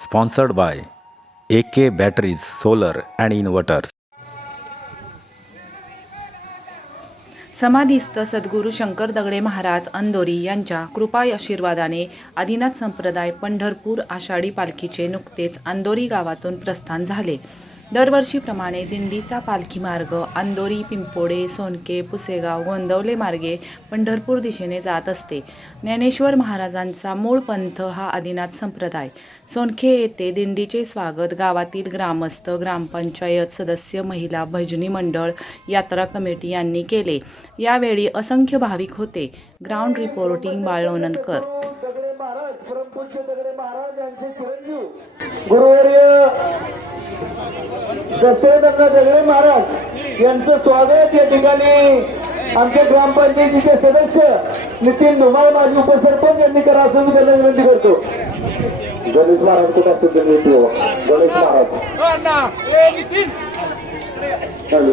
Sponsor by A K batteries solar and inverters समाधीस्थ सद्गुरू शंकर दगडे महाराज अंदोरी यांच्या कृपा आशीर्वादाने आदिनाथ संप्रदाय पंढरपूर आषाढी पालखीचे नुकतेच अंदोरी गावातून प्रस्थान झाले. दरवर्षीप्रमाणे दिंडीचा पालखी मार्ग अंदोरी पिंपोडे सोनके पुसेगाव गोंदवले मार्गे पंढरपूर दिशेने जात असते. ज्ञानेश्वर महाराजांचा मूळ पंथ हा आदिनाथ संप्रदाय. सोनखे येथे दिंडीचे स्वागत गावातील ग्रामस्थ ग्रामपंचायत सदस्य महिला भजनी मंडळ यात्रा कमिटी यांनी केले. यावेळी असंख्य भाविक होते. ग्राउंड रिपोर्टिंग बाळलोणकर गुरुवर्य दशरथअण्णा दगडे महाराज यांचं स्वागत या ठिकाणी. आमचे ग्रामपंचायतीचे सदस्य नितीन धुमाळ माजी उपसरपंच यांनी करा असं मी त्यांना विनंती करतो. गणेश महाराज कुठं असतो ते विनंती हो. गणेश महाराज. चालू.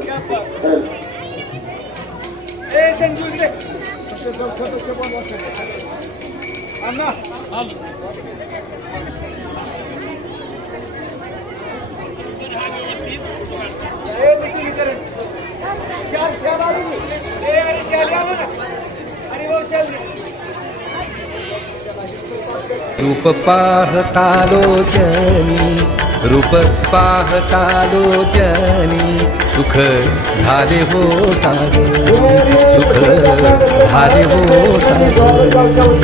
रूप पाहता लोचनी रूप पाहता लोचनी सुख झाले हो सागे सुख झाले हो सागे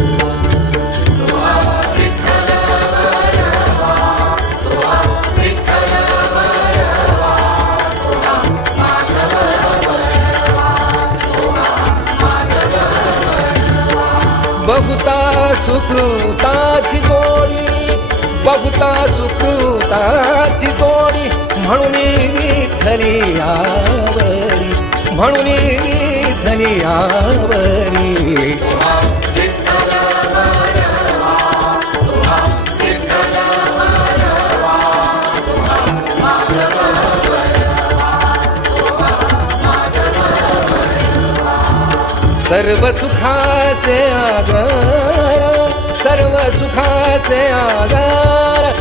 बहुता सुकृताची गोडी म्हणून विठ्ठली आवरी म्हणून विठ्ठली आवरी सर्व सुखाचे आगार सर्व सुखाचे आगार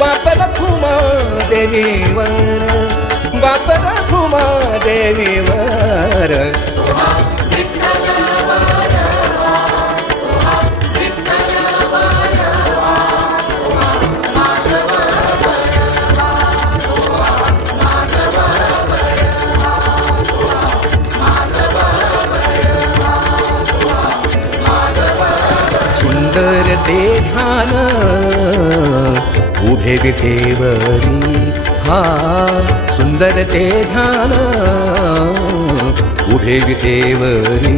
बाप रखुमा देवीवर. बाप रखुमा देवीवर. सुंदर ते ध्यान उभे विठेवरी हा सुंदर ते ध्यान उभे विठेवरी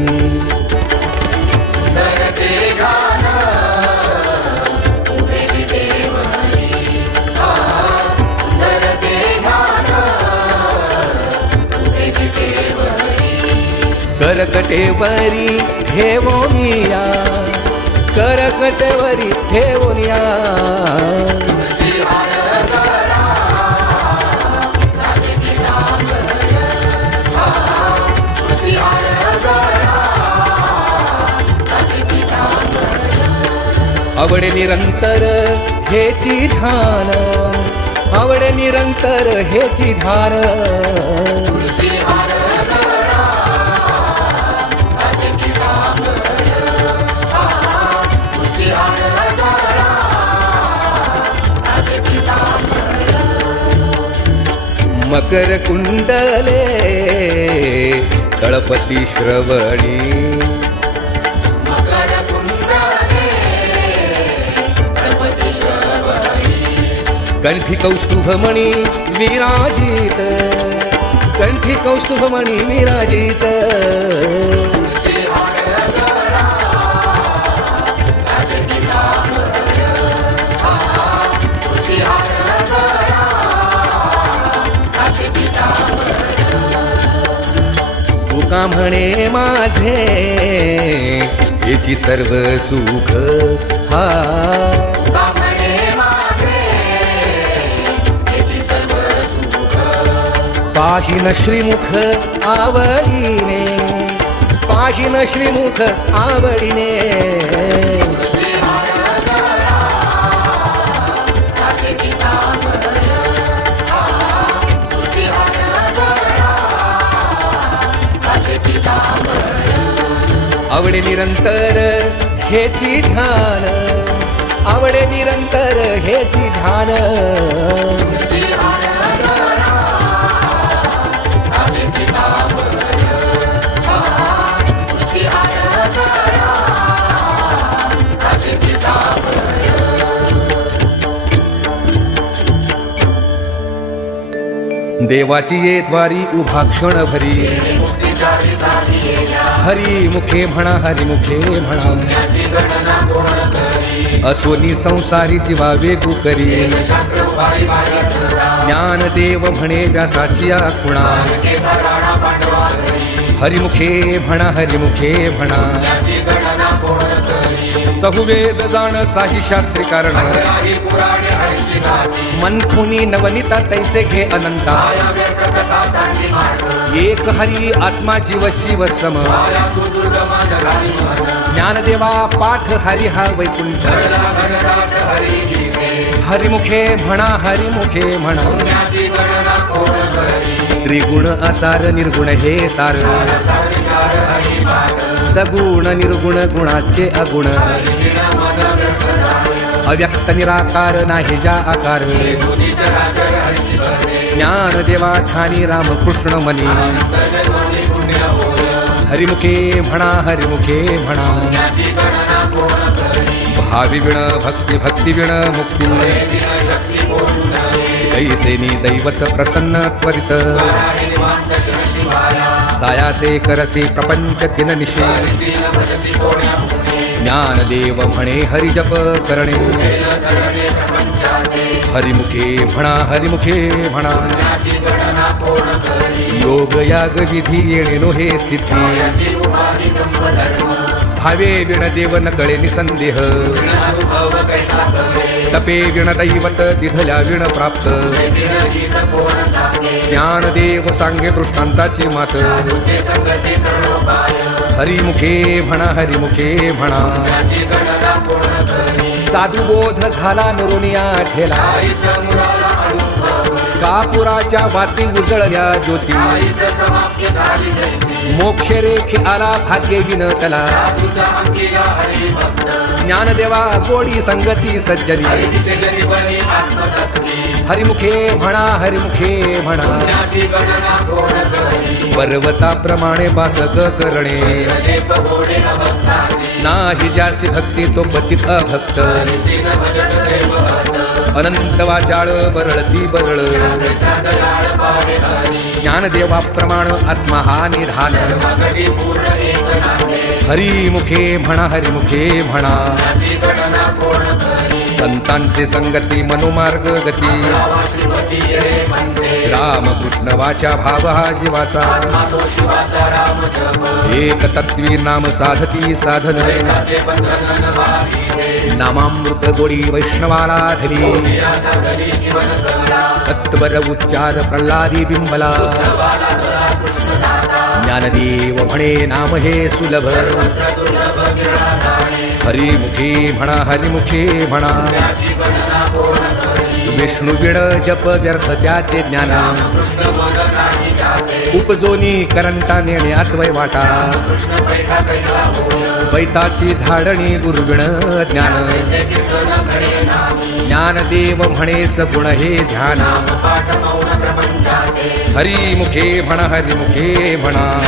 करकटेवरी ठेवोनिया करकटवरी ठेवून या. आवडे निरंतर हेची ध्यान. आवडे निरंतर हेची ध्यान. मकर कुंडले तळपती श्रवणी. कंठी कौस्तुभमणी विराजित कंठी कौस्तुभमणी विराजित. का म्हणे माझे. याची सर्व सुख हा. पाहिन श्रीमुख आवडीने. पाहिन श्रीमुख आवडीने. आवडे निरंतर हेची ध्यान. आवडे निरंतर हेची ध्यान. देवाची ये द्वारी उभा क्षण भरी हरी मुखे म्हणा हरी मुखे म्हणा. असोनी संसारी जीवा वेगू करी. ज्ञानदेव म्हणे व्यासाची खुणा हरिमुखे म्हणा हरिमुखे म्हणा. चहुवेद जाण साही शास्त्री कारण. मनखुनी नवनिता तैसे घे अनंता. एक हरी आत्मा जीव शिव सम. ज्ञानदेवा पाठ हरी हा वैकुंठ. हरिमुखे म्हणा हरिमुखे म्हणा. त्रिगुण असार निर्गुण हे सार. सगुण निर्गुण गुणाचे अगुण. अव्यक्त निराकार नाही ज्या आकार. ज्ञान देवा ठाणी रामकृष्ण मनी. हरिमुखे म्हणा हरिमुखे म्हणा. भावी विण भक्ती भक्ती विण मुक्ती कैसेनी दैवत प्रसन्न त्वरित। सायासे करसे प्रपंच दिन निशे ज्ञानदेव म्हणे हरिजप करणे। हरिमुखे म्हणा हरिमुखे म्हणा। योग याग विधी येणे नो हे स्थिती भावे विण देव न कळे निसंदेह. तपे विण दैवत दिधल्या विण प्राप्त. ज्ञानदेव सांगे दृष्टांताची मात. हरिमुखे म्हणा हरिमुखे म्हणा. साधुबोध झाला नरुनिया ठेला कापुराच्या वाती उजळल्या ज्योती. मोक्ष रेखे आला भाग्य विन तला ज्ञानदेवा गोडी संगती सज्जनी हरिमुखे म्हणा हरिमुखे म्हणा. पर्वताप्रमाणे बातक करणे. नाही ज्यासी भक्ती तो पतित अभक्त. अनंत वाचाळ बरळती बरळ ज्ञानदेवाप्रमाण आत्मा हा निधान हरिमुखे म्हणा हरिमुखे म्हणा। संतांचे संगती मनोमार्ग गती. रामकृष्ण वाचा भाव हा जीवाचा. एक तत्वी नाम साधती साधन. नामामृत गोडी वैष्णवाला धरी सत्वर उच्चार प्रल्हादी बिंबला. ज्ञानदेव म्हणे नाम हे सुलभ. हरिमुखी म्हणा हरिमुखी म्हणा. विष्णू विण जप व्यर्थ त्याचे ज्ञाना. उपजोनी करंटा नेणे आत्वय वाटा. बैताची झाडणी दुर्गुण ज्ञान. ज्ञानदेव म्हणे सगुण हे ध्यान. हरिमुखे म्हणा हरिमुखे म्हणा.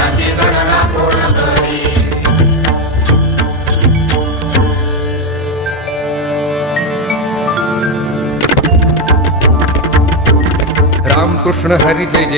रामकृष्ण हरी जय जय